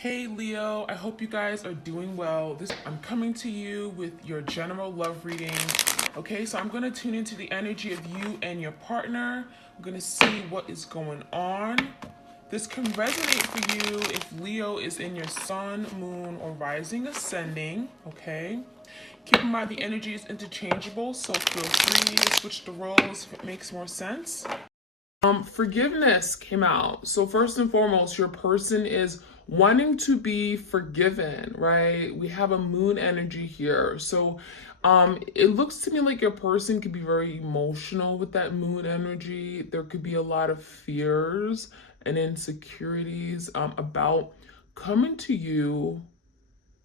Hey Leo, I hope you guys are doing well. I'm coming to you with your general love reading. Okay, so I'm going to tune into the energy of you and your partner. I'm going to see what is going on. This can resonate for you if Leo is in your sun, moon, or rising ascending. Okay, keep in mind the energy is interchangeable, so feel free to switch the roles if it makes more sense. Forgiveness came out. So first and foremost, your person is wanting to be forgiven, right? We have a moon energy here. So it looks to me like your person could be very emotional with that moon energy. There could be a lot of fears and insecurities about coming to you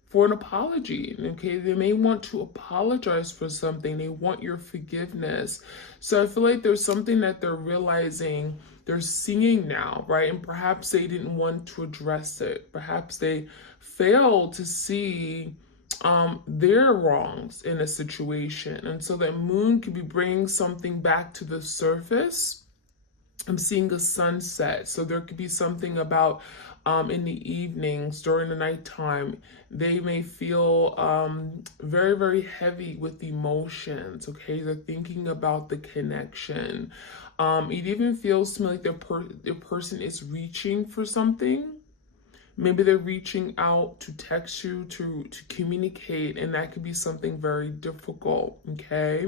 for an apology. Okay, they may want to apologize for something, they want your forgiveness. So I feel like there's something that they're realizing, they're seeing now, right? And perhaps they didn't want to address it, perhaps they failed to see their wrongs in a situation. And so that moon could be bringing something back to the surface. I'm seeing a sunset. So there could be something about in the evenings, during the nighttime, they may feel very, very heavy with emotions. Okay, they're thinking about the connection. It even feels to me like their person is reaching for something. Maybe they're reaching out to text you to communicate, and that could be something very difficult. Okay.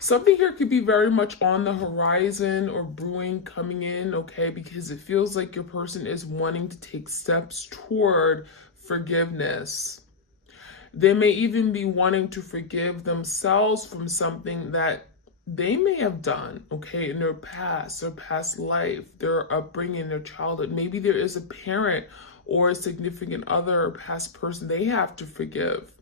Something here could be very much on the horizon or brewing coming in, okay, because it feels like your person is wanting to take steps toward forgiveness. They may even be wanting to forgive themselves from something that they may have done, okay, in their past life, their upbringing, their childhood. Maybe there is a parent or a significant other or past person they have to forgive,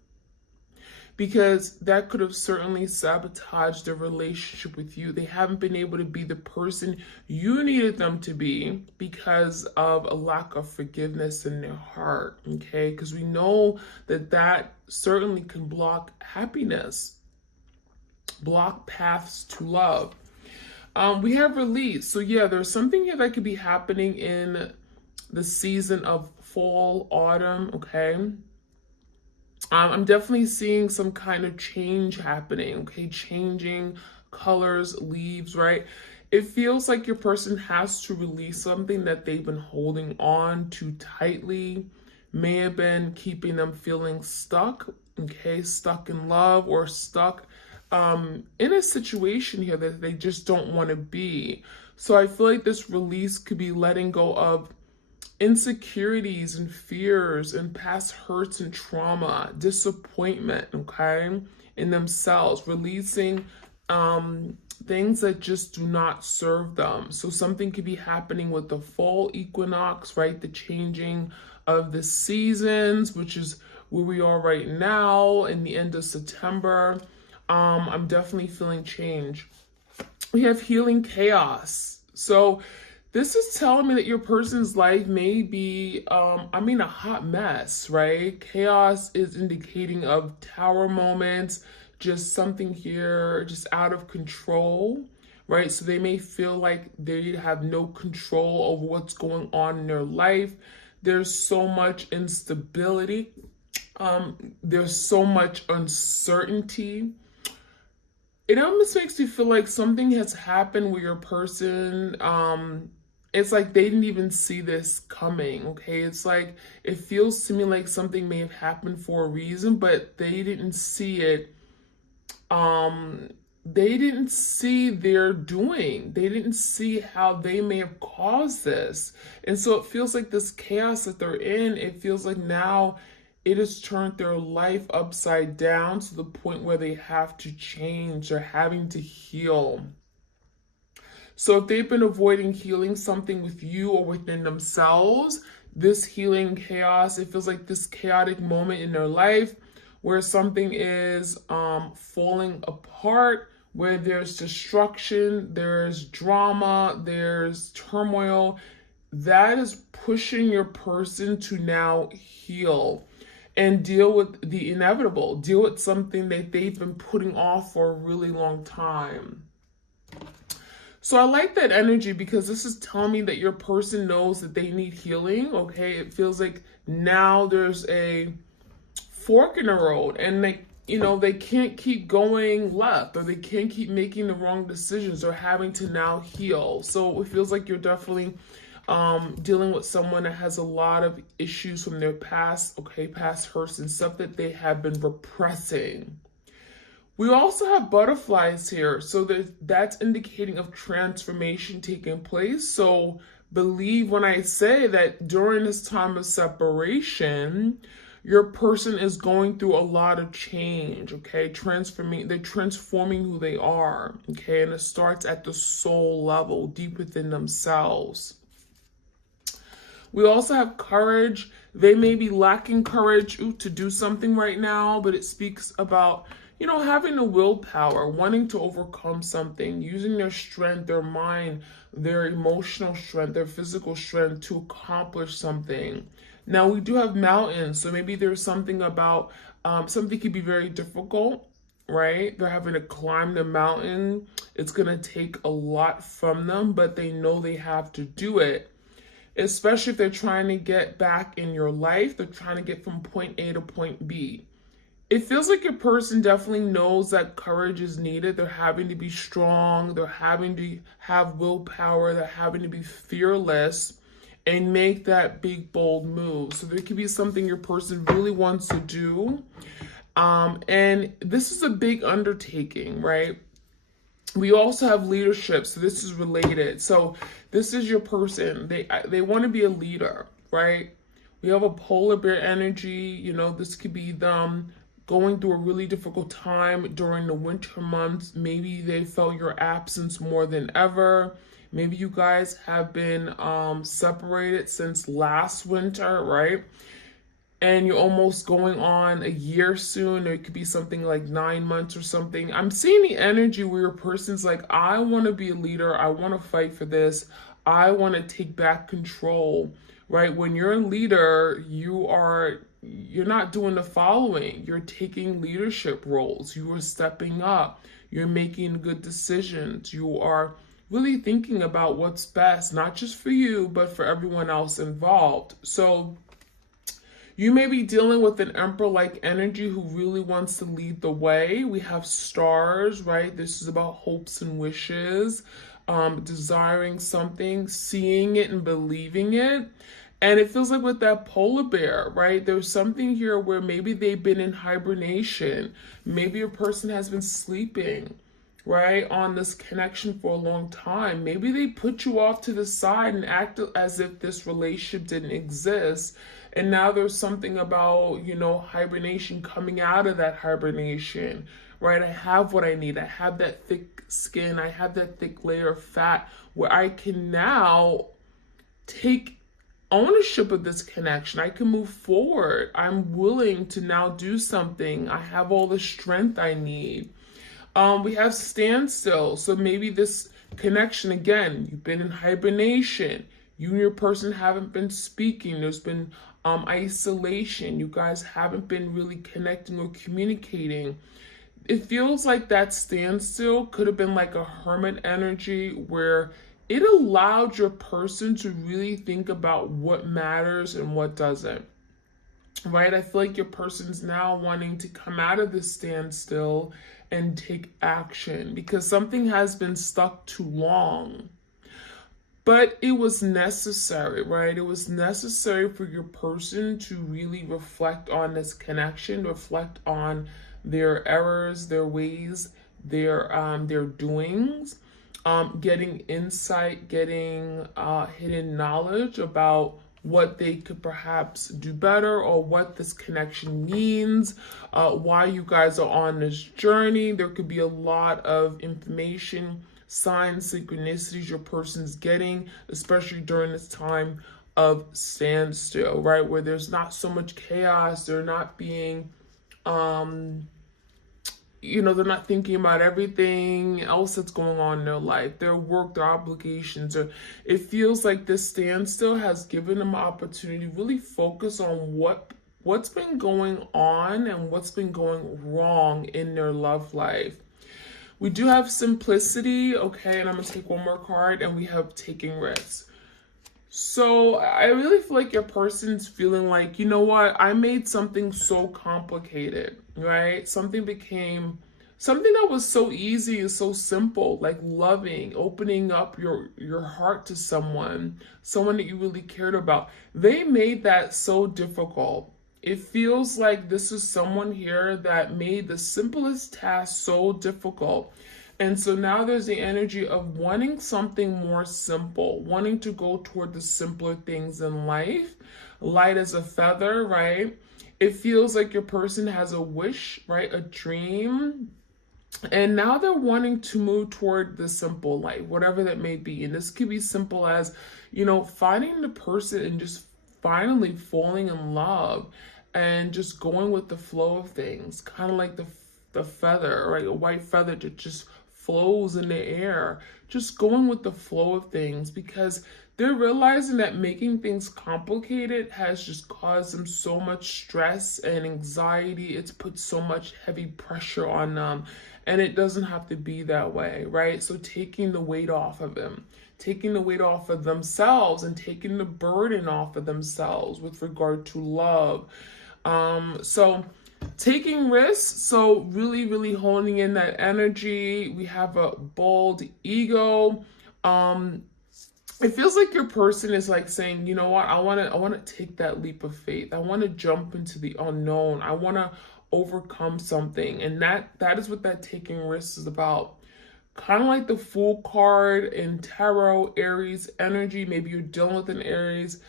because that could have certainly sabotaged their relationship with you. They haven't been able to be the person you needed them to be because of a lack of forgiveness in their heart, okay? Because we know that that certainly can block happiness, block paths to love. We have release. So yeah, there's something here that could be happening in the season of fall, autumn, okay? I'm definitely seeing some kind of change happening, okay? Changing colors, leaves, right? It feels like your person has to release something that they've been holding on too tightly, may have been keeping them feeling stuck, okay? Stuck in love or stuck in a situation here that they just don't want to be. So I feel like this release could be letting go of insecurities and fears and past hurts and trauma, disappointment, okay, in themselves, releasing things that just do not serve them. So something could be happening with the fall equinox, right? The changing of the seasons, which is where we are right now in the end of September. I'm definitely feeling change. We have healing chaos. So this is telling me that your person's life may be, a hot mess, right? Chaos is indicating of tower moments, just something here, just out of control, right? So they may feel like they have no control over what's going on in their life. There's so much instability. There's so much uncertainty. It almost makes you feel like something has happened where your person, it's like they didn't even see this coming, okay? It's like it feels to me like something may have happened for a reason, but they didn't see it. They didn't see their doing. They didn't see how they may have caused this. And so it feels like this chaos that they're in, it feels like now it has turned their life upside down to the point where they have to change. They're having to heal. So if they've been avoiding healing something with you or within themselves, this healing chaos, it feels like this chaotic moment in their life where something is falling apart, where there's destruction, there's drama, there's turmoil, that is pushing your person to now heal and deal with the inevitable, deal with something that they've been putting off for a really long time. So I like that energy because this is telling me that your person knows that they need healing, okay? It feels like now there's a fork in the road and they can't keep going left, or they can't keep making the wrong decisions, or having to now heal. So it feels like you're definitely dealing with someone that has a lot of issues from their past, okay, past hurts and stuff that they have been repressing. We also have butterflies here, so that's indicating of transformation taking place. So believe when I say that during this time of separation, your person is going through a lot of change, okay? They're transforming who they are, okay? And it starts at the soul level, deep within themselves. We also have courage. They may be lacking courage to do something right now, but it speaks about, having the willpower, wanting to overcome something, using their strength, their mind, their emotional strength, their physical strength to accomplish something. Now, we do have mountains, so maybe there's something about something could be very difficult, right? They're having to climb the mountain. It's going to take a lot from them, but they know they have to do it. Especially if they're trying to get back in your life, they're trying to get from point A to point B. It feels like your person definitely knows that courage is needed. They're having to be strong. They're having to have willpower. They're having to be fearless and make that big, bold move. So there could be something your person really wants to do. And this is a big undertaking, right? We also have leadership, so this is related. So this is your person. They want to be a leader, right? We have a polar bear energy. This could be them going through a really difficult time during the winter months. Maybe they felt your absence more than ever. Maybe you guys have been separated since last winter, right? And you're almost going on a year soon, or it could be something like 9 months or something. I'm seeing the energy where your person's like, I want to be a leader. I want to fight for this. I want to take back control, right? When you're a leader, you're not doing the following. You're taking leadership roles. You are stepping up. You're making good decisions. You are really thinking about what's best, not just for you, but for everyone else involved. So you may be dealing with an emperor-like energy who really wants to lead the way. We have stars, right? This is about hopes and wishes, desiring something, seeing it and believing it. And it feels like with that polar bear, right? There's something here where maybe they've been in hibernation. Maybe a person has been sleeping, right, on this connection for a long time. Maybe they put you off to the side and act as if this relationship didn't exist. And now there's something about, hibernation, coming out of that hibernation, right? I have what I need. I have that thick skin. I have that thick layer of fat where I can now take ownership of this connection. I can move forward. I'm willing to now do something. I have all the strength I need. We have standstill. So maybe this connection, again, you've been in hibernation. You and your person haven't been speaking. There's been isolation. You guys haven't been really connecting or communicating. It feels like that standstill could have been like a hermit energy where it allowed your person to really think about what matters and what doesn't. Right? I feel like your person's now wanting to come out of this standstill and take action because something has been stuck too long. But it was necessary, right? It was necessary for your person to really reflect on this connection, reflect on their errors, their ways, their doings, getting insight, getting hidden knowledge about what they could perhaps do better, or what this connection means, why you guys are on this journey. There could be a lot of information, signs, synchronicities your person's getting, especially during this time of standstill, right? Where there's not so much chaos. They're not being, they're not thinking about everything else that's going on in their life, their work, their obligations. Or it feels like this standstill has given them an opportunity to really focus on what's been going on and what's been going wrong in their love life. We do have simplicity, okay, and I'm gonna take one more card, and we have taking risks. So I really feel like your person's feeling like, you know what, I made something so complicated, right? Something that was so easy and so simple, like loving, opening up your heart to someone that you really cared about. They made that so difficult. It feels like this is someone here that made the simplest task so difficult. And so now there's the energy of wanting something more simple, wanting to go toward the simpler things in life, light as a feather, right? It feels like your person has a wish, right? A dream. And now they're wanting to move toward the simple life, whatever that may be. And this could be simple as, finding the person and just finally falling in love and just going with the flow of things, kind of like the feather, right? A white feather that just flows in the air, just going with the flow of things, because they're realizing that making things complicated has just caused them so much stress and anxiety. It's put so much heavy pressure on them, and it doesn't have to be that way, right? So taking the weight off of them, taking the weight off of themselves, and taking the burden off of themselves with regard to love. So taking risks, so really, really honing in that energy. We have a bold ego. It feels like your person is like saying, you know what, I want to take that leap of faith. I want to jump into the unknown. I want to overcome something. And that is what that taking risks is about. Kind of like the Fool card in Tarot, Aries energy. Maybe you're dealing with an Aries.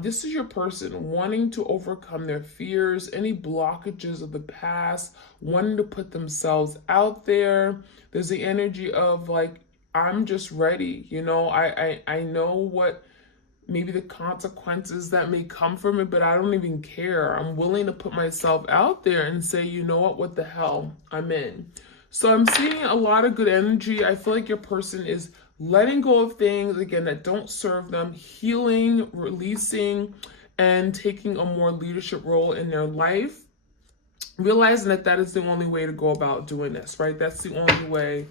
This is your person wanting to overcome their fears, any blockages of the past, wanting to put themselves out there. There's the energy of like, I'm just ready. I know what maybe the consequences that may come from it, but I don't even care. I'm willing to put myself out there and say, you know what the hell, I'm in. So I'm seeing a lot of good energy. I feel like your person is letting go of things, again, that don't serve them, healing, releasing, and taking a more leadership role in their life, realizing that is the only way to go about doing this, right? That's the only way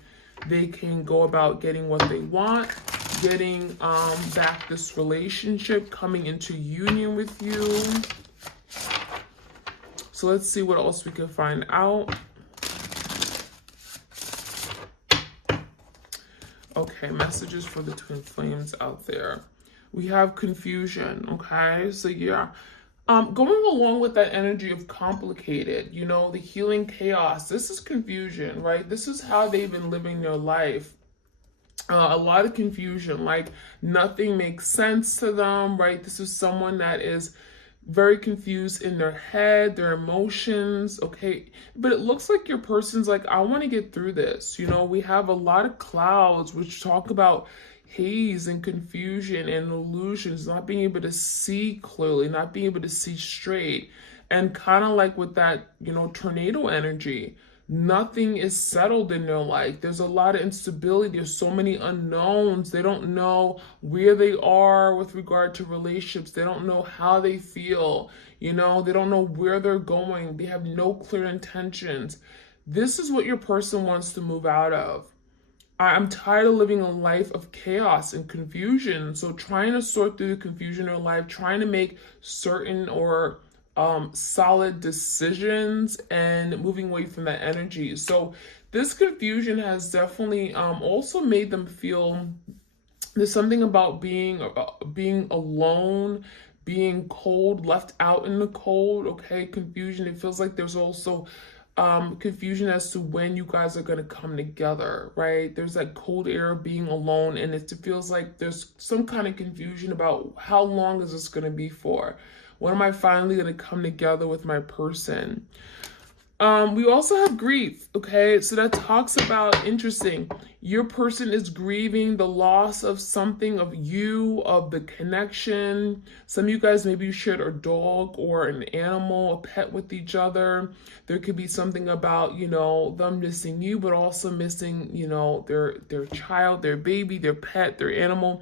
they can go about getting what they want, getting back this relationship, coming into union with you. So let's see what else we can find out. Okay, messages for the twin flames out there. We have confusion, okay? So yeah, going along with that energy of complicated, the healing chaos, this is confusion, right? This is how they've been living their life. A lot of confusion, like nothing makes sense to them, right? This is someone that is very confused in their head, their emotions, okay? But it looks like your person's like, I want to get through this. We have a lot of clouds which talk about haze and confusion and illusions, not being able to see clearly, not being able to see straight. And kind of like with that, tornado energy, nothing is settled in their life. There's a lot of instability. There's so many unknowns. They don't know where they are with regard to relationships. They don't know how they feel. They don't know where they're going. They have no clear intentions. This is what your person wants to move out of. I'm tired of living a life of chaos and confusion. So trying to sort through the confusion in life, trying to make certain or solid decisions and moving away from that energy. So this confusion has definitely also made them feel there's something about being alone, being cold, left out in the cold, okay? Confusion. It feels like there's also confusion as to when you guys are going to come together, right? There's that cold air of being alone, and it feels like there's some kind of confusion about how long is this going to be for? When am I finally going to come together with my person? We also have grief, okay? So that talks about, interesting, your person is grieving the loss of something, of you, of the connection. Some of you guys, maybe you shared a dog or an animal, a pet with each other. There could be something about, them missing you, but also missing, their child, their baby, their pet, their animal.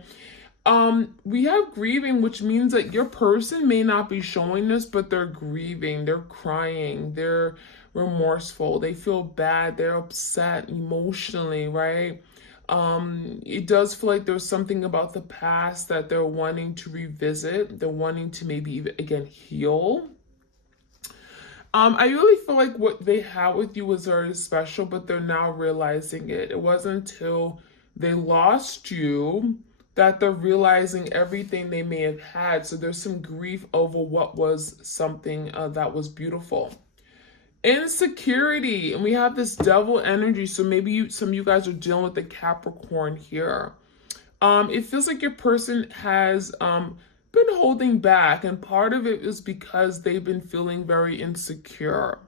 We have grieving, which means that your person may not be showing this, but they're grieving, they're crying, they're remorseful. They feel bad. They're upset emotionally, right? It does feel like there's something about the past that they're wanting to revisit. They're wanting to maybe even, again, heal. I really feel like what they had with you was very special, but they're now realizing it. It wasn't until they lost you that they're realizing everything they may have had. So there's some grief over what was something that was beautiful. Insecurity, and we have this devil energy. So maybe some of you guys are dealing with the Capricorn here. It feels like your person has been holding back, and part of it is because they've been feeling very insecure,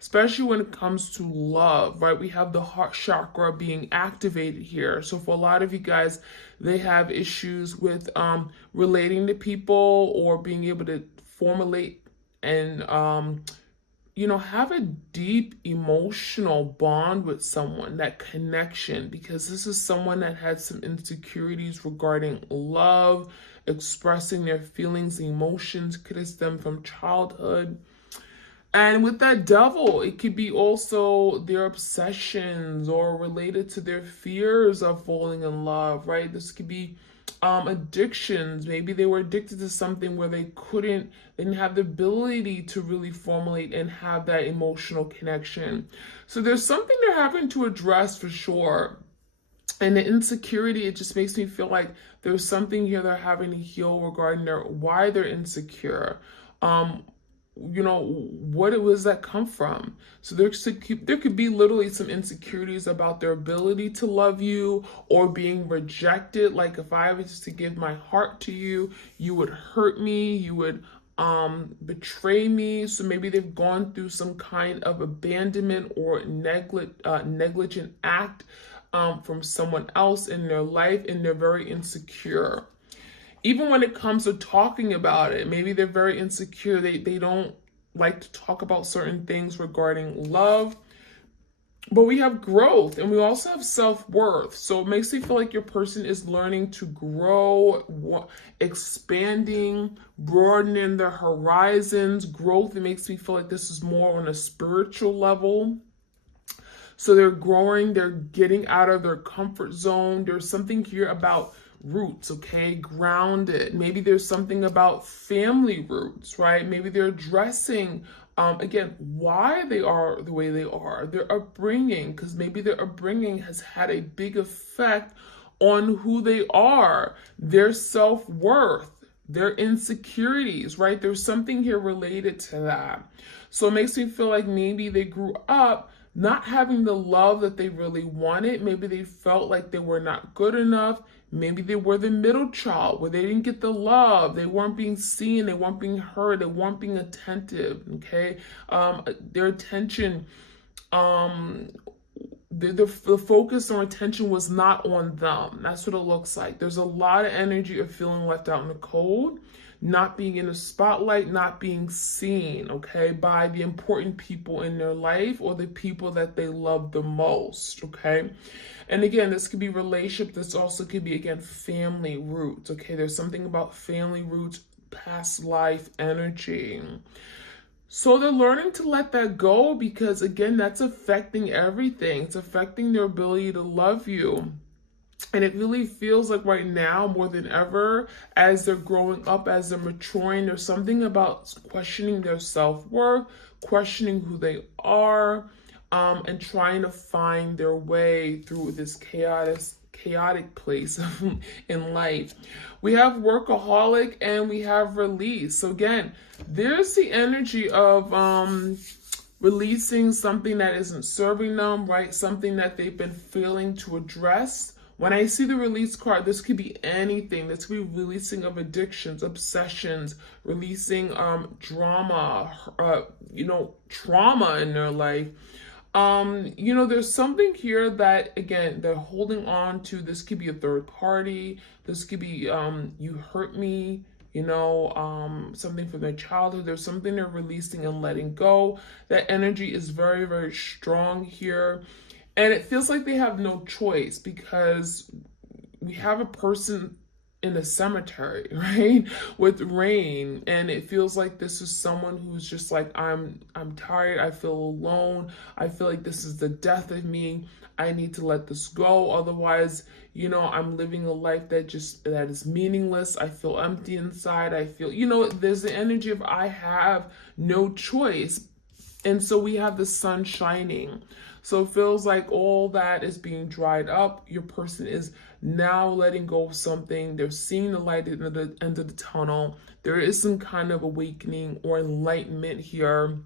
especially when it comes to love, right? We have the heart chakra being activated here. So for a lot of you guys, they have issues with relating to people or being able to formulate and have a deep emotional bond with someone, that connection, because this is someone that had some insecurities regarding love, expressing their feelings, emotions, could have stemmed from childhood. And with that devil, it could be also their obsessions or related to their fears of falling in love, right? This could be addictions. Maybe they were addicted to something where they didn't have the ability to really formulate and have that emotional connection. So there's something they're having to address for sure. And the insecurity, it just makes me feel like there's something here they're having to heal regarding why they're insecure. What it was that come from. So there could be literally some insecurities about their ability to love you or being rejected. Like if I was to give my heart to you, you would hurt me, you would betray me. So maybe they've gone through some kind of abandonment or negligent act from someone else in their life, and they're very insecure. Even when it comes to talking about it, maybe they're very insecure. They don't like to talk about certain things regarding love. But we have growth, and we also have self-worth. So it makes me feel like your person is learning to grow, expanding, broadening their horizons. Growth, it makes me feel like this is more on a spiritual level. So they're growing, they're getting out of their comfort zone. There's something here about roots, okay? Grounded. Maybe there's something about family roots, right? Maybe they're addressing, again, why they are the way they are, their upbringing, because maybe their upbringing has had a big effect on who they are, their self-worth, their insecurities, right? There's something here related to that. So it makes me feel like maybe they grew up not having the love that they really wanted. Maybe they felt like they were not good enough. Maybe they were the middle child where they didn't get the love. They weren't being seen. They weren't being heard. They weren't being attentive. Okay. Their attention, the focus or attention was not on them. That's what it looks like. There's a lot of energy of feeling left out in the cold, not being in the spotlight, not being seen, okay, by the important people in their life or the people that they love the most, okay? And again, this could be relationship. This also could be, again, family roots, okay? There's something about family roots, past life energy. So they're learning to let that go because, again, that's affecting everything. It's affecting their ability to love you. And it really feels like right now, more than ever, as they're growing up, as they're maturing, there's something about questioning their self-worth, questioning who they are, and trying to find their way through this chaotic place in life. We have workaholic and we have release. So again, there's the energy of releasing something that isn't serving them, right? Something that they've been failing to address. When I see the release card, this could be anything. This could be releasing of addictions, obsessions, releasing drama, trauma in their life. There's something here that, again, they're holding on to. This could be a third party. This could be you hurt me, something from their childhood. There's something they're releasing and letting go. That energy is very, very strong here. And it feels like they have no choice because we have a person in a cemetery, right? With rain. And it feels like this is someone who's just like, I'm tired, I feel alone, I feel like this is the death of me. I need to let this go. Otherwise, I'm living a life that is meaningless. I feel empty inside. I feel, there's the energy of I have no choice. And so we have the sun shining. So it feels like all that is being dried up. Your person is now letting go of something. They're seeing the light at the end of the tunnel. There is some kind of awakening or enlightenment here,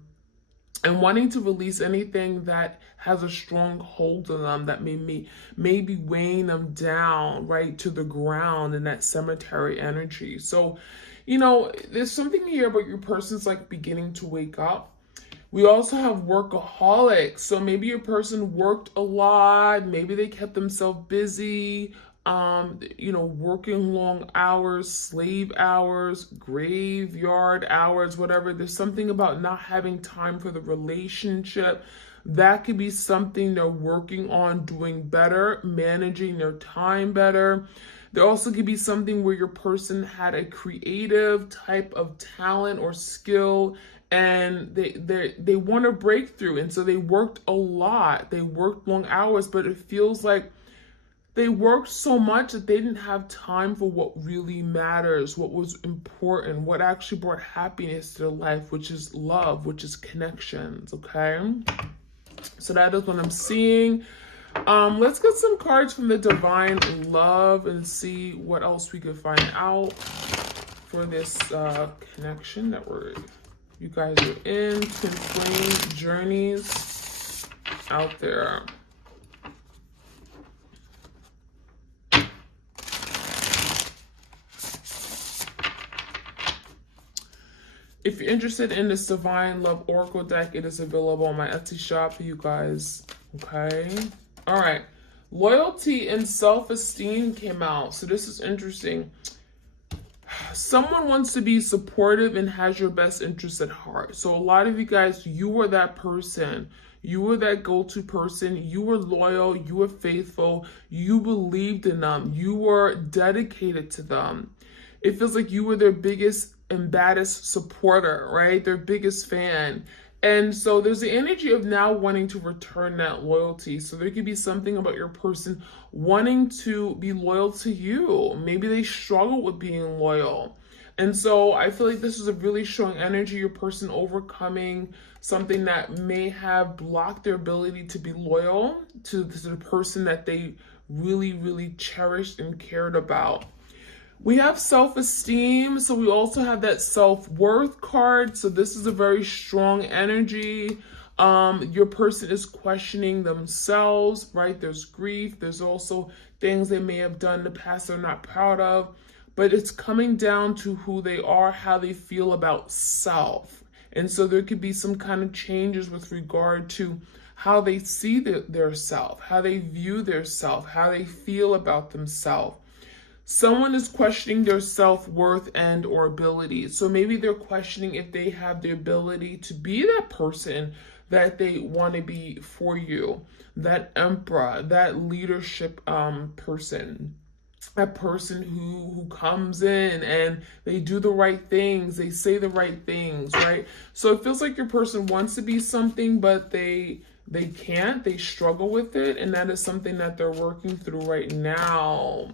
and wanting to release anything that has a strong hold on them that may be weighing them down, right, to the ground in that cemetery energy. So, there's something here about your person's like beginning to wake up. We also have workaholics. So maybe your person worked a lot. Maybe they kept themselves busy, working long hours, slave hours, graveyard hours, whatever. There's something about not having time for the relationship. That could be something they're working on doing better, managing their time better. There also could be something where your person had a creative type of talent or skill, and they want a breakthrough, and so they worked a lot. They worked long hours, but it feels like they worked so much that they didn't have time for what really matters, what was important, what actually brought happiness to their life, which is love, which is connections, okay? So that is what I'm seeing. Let's get some cards from the Divine Love and see what else we could find out for this connection that you guys are in. Twin flame journeys out there. If you're interested in this Divine Love Oracle deck, it is available on my Etsy shop for you guys. Okay. All right. Loyalty and self-esteem came out. So this is interesting. Someone wants to be supportive and has your best interests at heart. So a lot of you guys, you were that person. You were that go-to person. You were loyal. You were faithful. You believed in them. You were dedicated to them. It feels like you were their biggest and baddest supporter, right? Their biggest fan. And so there's the energy of now wanting to return that loyalty. So there could be something about your person wanting to be loyal to you. Maybe they struggle with being loyal. And so I feel like this is a really strong energy, your person overcoming something that may have blocked their ability to be loyal to the person that they really, really cherished and cared about. We have self-esteem, so we also have that self-worth card. So this is a very strong energy. Your person is questioning themselves, right? There's grief. There's also things they may have done in the past they're not proud of. But it's coming down to who they are, how they feel about self. And so there could be some kind of changes with regard to how they see their self, how they view their self, how they feel about themselves. Someone is questioning their self-worth and or abilities. So maybe they're questioning if they have the ability to be that person that they want to be for you, that emperor, that leadership person, that person who comes in and they do the right things, they say the right things, right? So it feels like your person wants to be something, but they can't, they struggle with it, and that is something that they're working through right now.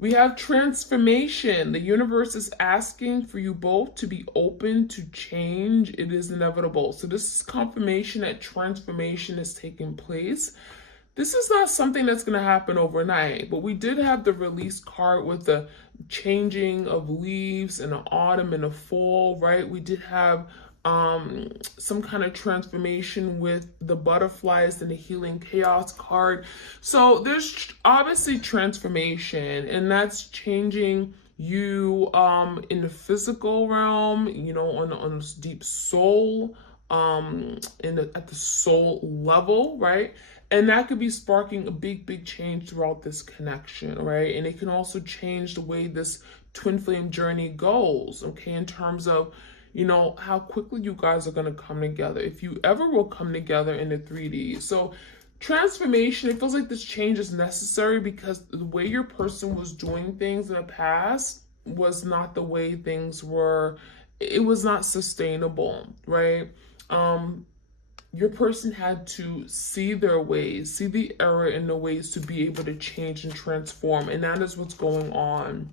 We have transformation. The universe is asking for you both to be open to change. It is inevitable. So this is confirmation that transformation is taking place. This is not something that's going to happen overnight, but we did have the release card with the changing of leaves in the autumn and the fall, right? We did have some kind of transformation with the butterflies and the healing chaos card. So there's obviously transformation, and that's changing you in the physical realm, on this deep soul, at the soul level, right? And that could be sparking a big change throughout this connection, right? And it can also change the way this twin flame journey goes, okay, in terms of how quickly you guys are going to come together, if you ever will come together in the 3D. So transformation. It feels like this change is necessary because the way your person was doing things in the past was not the way things were. It was not sustainable, right? Your person had to see their ways, see the error in the ways to be able to change and transform. And that is what's going on.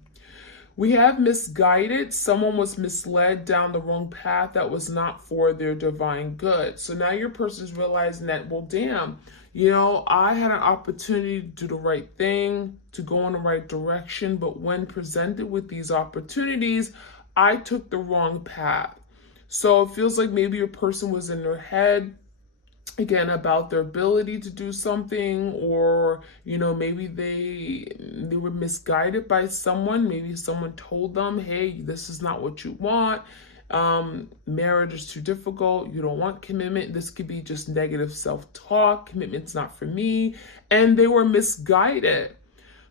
We have misguided. Someone was misled down the wrong path that was not for their divine good. So now your person's realizing that, well, damn, I had an opportunity to do the right thing, to go in the right direction. But when presented with these opportunities, I took the wrong path. So it feels like maybe your person was in their head, again, about their ability to do something, or maybe they were misguided by someone. Maybe someone told them, hey, this is not what you want. Marriage is too difficult. You don't want commitment. This could be just negative self-talk. Commitment's not for me. And they were misguided.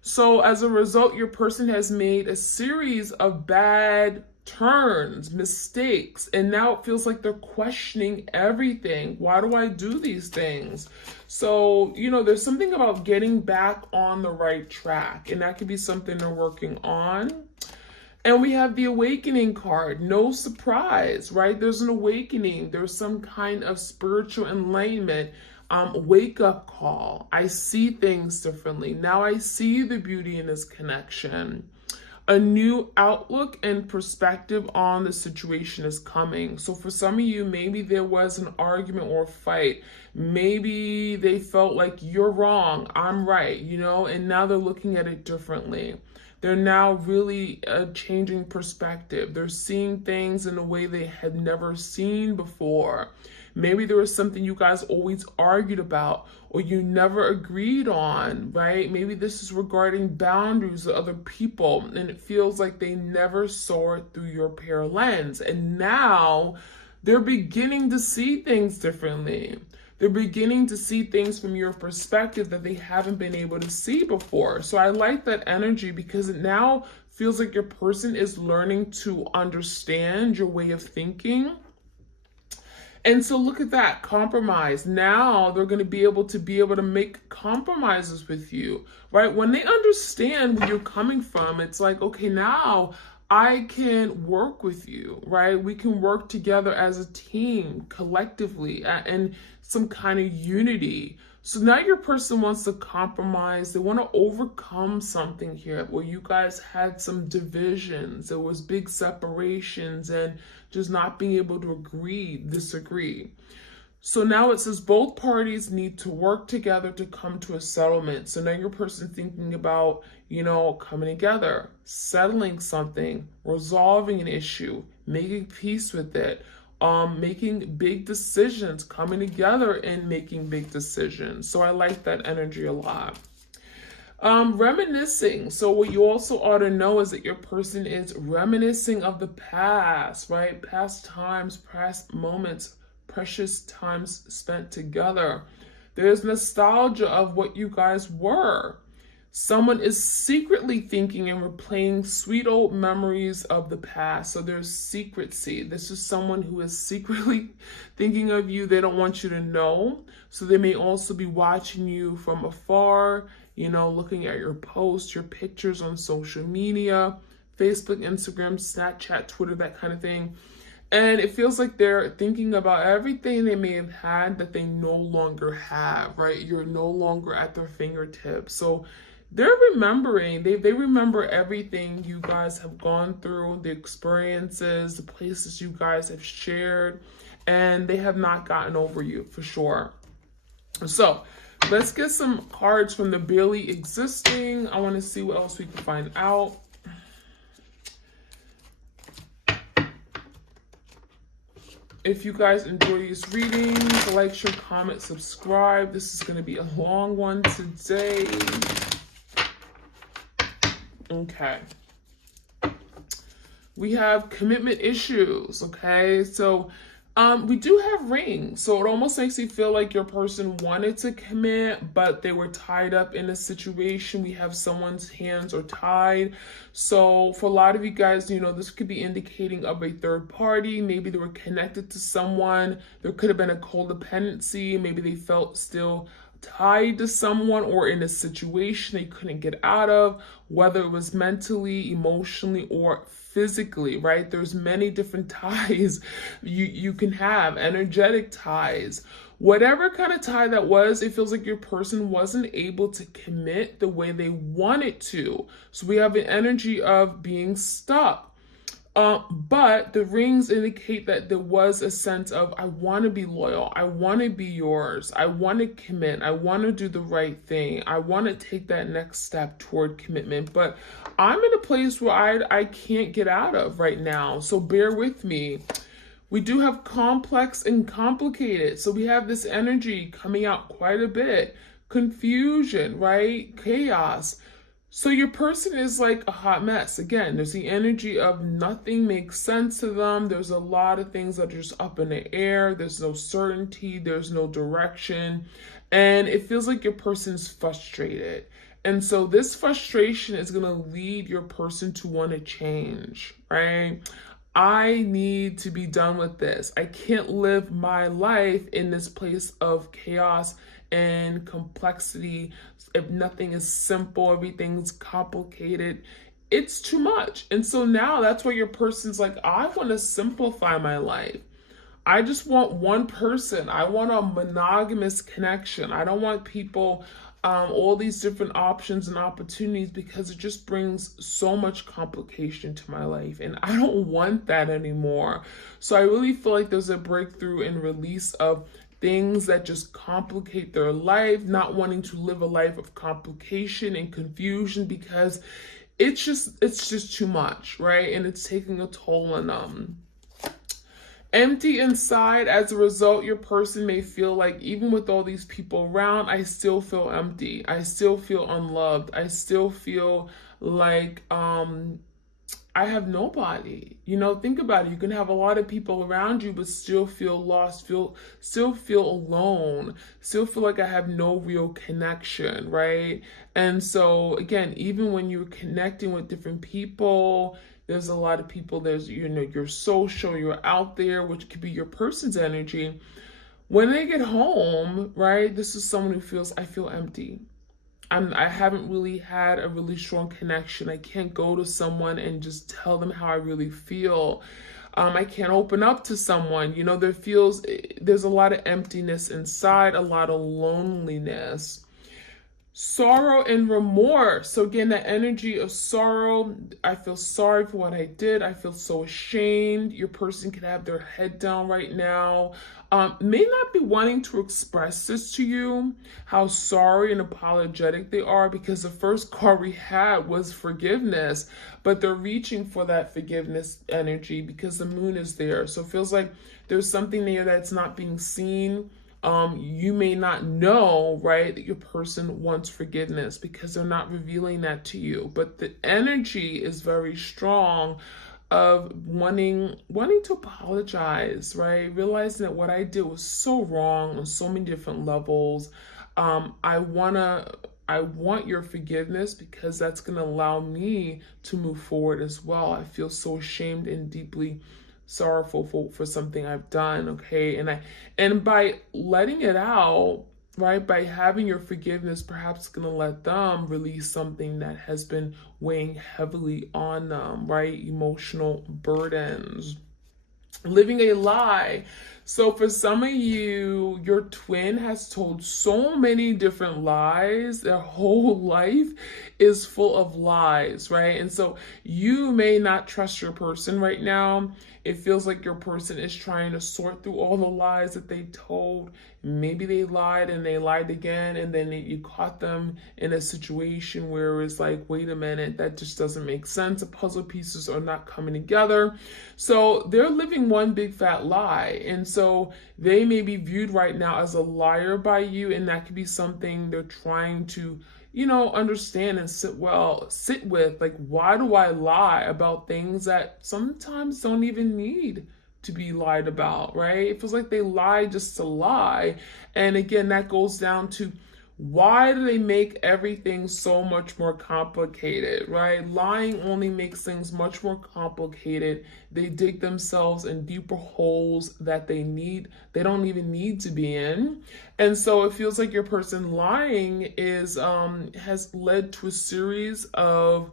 So as a result, your person has made a series of bad turns, mistakes, and now it feels like they're questioning everything. Why do I do these things? So, there's something about getting back on the right track, and that could be something they're working on. And we have the awakening card. No surprise, right? There's an awakening. There's some kind of spiritual enlightenment, wake up call. I see things differently. Now I see the beauty in this connection. A new outlook and perspective on the situation is coming. So for some of you, maybe there was an argument or a fight. Maybe they felt like you're wrong, I'm right, and now they're looking at it differently. They're now really changing perspective. They're seeing things in a way they had never seen before. Maybe there was something you guys always argued about or you never agreed on, right? Maybe this is regarding boundaries with other people, and it feels like they never saw it through your pure lens. And now they're beginning to see things differently. They're beginning to see things from your perspective that they haven't been able to see before. So I like that energy because it now feels like your person is learning to understand your way of thinking. And so look at that, compromise. Now they're going to be able to make compromises with you, right? When they understand where you're coming from, it's like, okay, now I can work with you, right? We can work together as a team, collectively, and some kind of unity. So now your person wants to compromise. They want to overcome something here where you guys had some divisions. There was big separations and just not being able to disagree. So now it says both parties need to work together to come to a settlement. So now your person thinking about, coming together, settling something, resolving an issue, making peace with it, making big decisions, coming together and making big decisions. So I like that energy a lot. Reminiscing. So what you also ought to know is that your person is reminiscing of the past, right? Past times, past moments, precious times spent together. There's nostalgia of what you guys were. Someone is secretly thinking and replaying sweet old memories of the past. So there's secrecy. This is someone who is secretly thinking of you. They don't want you to know. So they may also be watching you from afar, looking at your posts, your pictures on social media, Facebook, Instagram, Snapchat, Twitter, that kind of thing. And it feels like they're thinking about everything they may have had that they no longer have, right? You're no longer at their fingertips. So they're remembering, they remember everything you guys have gone through, the experiences, the places you guys have shared, and they have not gotten over you for sure. So let's get some cards from the barely existing. I want to see what else we can find out. If you guys enjoy these readings, like, share, comment, subscribe. This is going to be a long one today. Okay. We have commitment issues, okay? So we do have rings. So it almost makes you feel like your person wanted to commit, but they were tied up in a situation. We have someone's hands are tied. So for a lot of you guys, this could be indicating of a third party. Maybe they were connected to someone. There could have been a codependency. Maybe they felt still tied to someone or in a situation they couldn't get out of, whether it was mentally, emotionally, or physically, right? There's many different ties you can have, energetic ties. Whatever kind of tie that was, it feels like your person wasn't able to commit the way they wanted to. So we have an energy of being stuck. But the rings indicate that there was a sense of, I want to be loyal. I want to be yours. I want to commit. I want to do the right thing. I want to take that next step toward commitment. But I'm in a place where I can't get out of right now. So bear with me. We do have complex and complicated. So we have this energy coming out quite a bit. Confusion, right? Chaos. So your person is like a hot mess. Again, there's the energy of nothing makes sense to them. There's a lot of things that are just up in the air. There's no certainty. There's no direction. And it feels like your person's frustrated. And so this frustration is going to lead your person to want to change, right? I need to be done with this. I can't live my life in this place of chaos and complexity. If nothing is simple, everything's complicated. It's too much. And so now that's where your person's like, I want to simplify my life. I just want one person. I want a monogamous connection. I don't want people, all these different options and opportunities, because it just brings so much complication to my life. And I don't want that anymore. So I really feel like there's a breakthrough and release of things that just complicate their life, not wanting to live a life of complication and confusion, because it's just too much, right? And it's taking a toll on them. Empty inside. As a result, your person may feel like, even with all these people around, I still feel empty. I still feel unloved. I still feel like I have nobody. You know, think about it. You can have a lot of people around you, but still feel lost, still feel alone, still feel like I have no real connection, right? And so again, even when you're connecting with different people, there's a lot of people, there's, you know, you're social, you're out there, which could be your person's energy. When they get home, right, this is someone who feels, I feel empty. I haven't really had a really strong connection. I can't go to someone and just tell them how I really feel. I can't open up to someone. You know, there's a lot of emptiness inside, a lot of loneliness. Sorrow and remorse. So again, that energy of sorrow. I feel sorry for what I did. I feel so ashamed. Your person can have their head down right now. May not be wanting to express this to you, how sorry and apologetic they are, because the first card we had was forgiveness, but they're reaching for that forgiveness energy because the moon is there. So it feels like there's something there that's not being seen. You may not know, right, that your person wants forgiveness because they're not revealing that to you. But the energy is very strong of wanting to apologize, right? Realizing that what I did was so wrong on so many different levels. I want your forgiveness because that's going to allow me to move forward as well. I feel so ashamed and deeply sorrowful for something I've done, okay? And by letting it out, right, by having your forgiveness, perhaps gonna let them release something that has been weighing heavily on them, right? Emotional burdens. Living a lie. So for some of you, your twin has told so many different lies. Their whole life is full of lies, right? And so you may not trust your person right now. It feels like your person is trying to sort through all the lies that they told. Maybe they lied and they lied again, and then you caught them in a situation where it's like, wait a minute, that just doesn't make sense. The puzzle pieces are not coming together. So they're living one big fat lie. And so they may be viewed right now as a liar by you, and that could be something they're trying to, you know, understand and sit with. Like, why do I lie about things that sometimes don't even need to be lied about, right? It feels like they lie just to lie. And again, that goes down to Why do they make everything so much more complicated, right? Lying only makes things much more complicated. They dig themselves in deeper holes that they don't even need to be in. And so it feels like your person lying is has led to a series of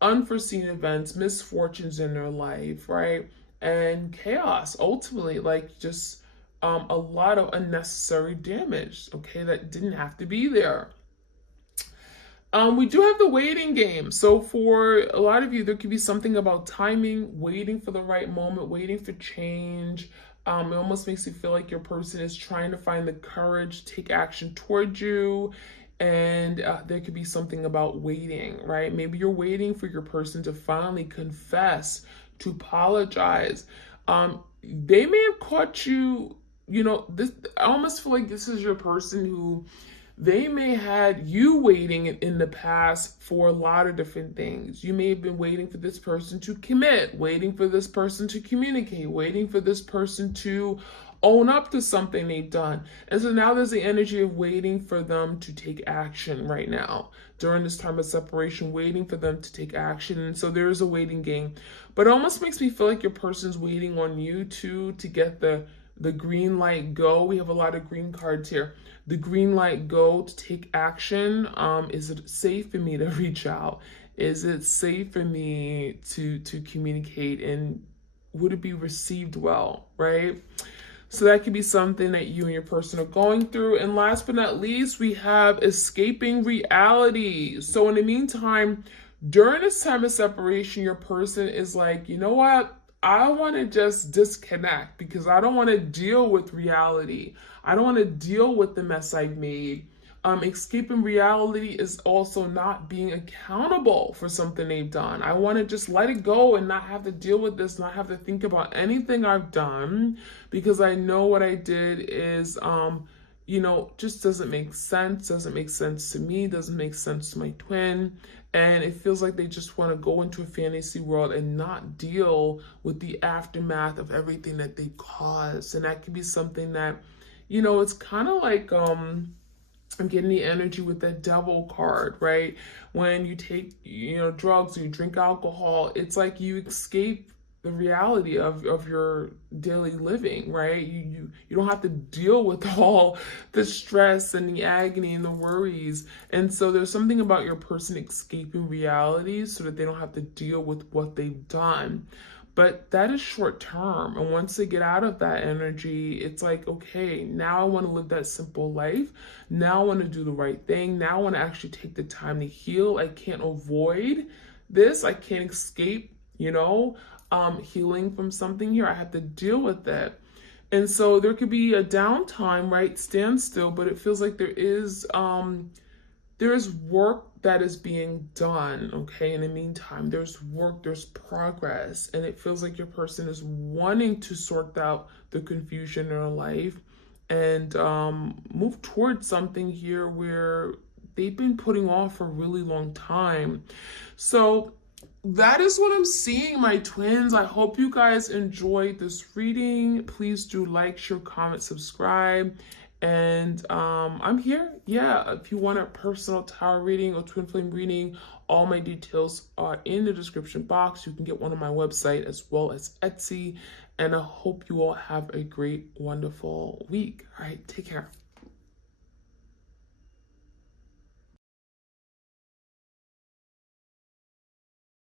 unforeseen events, misfortunes in their life, right? And chaos, ultimately, like just a lot of unnecessary damage, okay, that didn't have to be there. We do have the waiting game. So for a lot of you, there could be something about timing, waiting for the right moment, waiting for change. It almost makes you feel like your person is trying to find the courage to take action towards you. And there could be something about waiting, right? Maybe you're waiting for your person to finally confess, to apologize. They may have caught you, this, I almost feel like this is your person who they may had you waiting in the past for a lot of different things. You may have been waiting for this person to commit, waiting for this person to communicate, waiting for this person to own up to something they've done. And so now there's the energy of waiting for them to take action right now. During this time of separation, waiting for them to take action. And so there's a waiting game. But it almost makes me feel like your person's waiting on you to get the green light go. We have a lot of green cards here. The green light go to take action. Is it safe for me to reach out? Is it safe for me to communicate? And would it be received well, right? So that could be something that you and your person are going through. And last but not least, we have escaping reality. So in the meantime, during this time of separation, your person is like, you know what? I want to just disconnect because I don't want to deal with reality. I don't want to deal with the mess I've made. Escaping reality is also not being accountable for something they've done. I want to just let it go and not have to deal with this, not have to think about anything I've done because I know what I did is, just doesn't make sense to me, doesn't make sense to my twin. And it feels like they just want to go into a fantasy world and not deal with the aftermath of everything that they caused. And that could be something that, it's kind of like, I'm getting the energy with that devil card, right? When you take, drugs or you drink alcohol, it's like you escape the reality of your daily living, right? You don't have to deal with all the stress and the agony and the worries. And so there's something about your person escaping reality so that they don't have to deal with what they've done. But that is short term. And once they get out of that energy, it's like, okay, now I want to live that simple life. Now I want to do the right thing. Now I want to actually take the time to heal. I can't avoid this. I can't escape, healing from something here. I have to deal with it. And so there could be a downtime, right? Standstill, but it feels like there is work that is being done, okay? In the meantime, there's work, there's progress, and it feels like your person is wanting to sort out the confusion in their life and move towards something here where they've been putting off for a really long time. So that is what I'm seeing, my twins. I hope you guys enjoyed this reading. Please do like, share, comment, subscribe. And I'm here. Yeah, if you want a personal tarot reading or twin flame reading, all my details are in the description box. You can get one on my website as well as Etsy. And I hope you all have a great, wonderful week. All right, take care.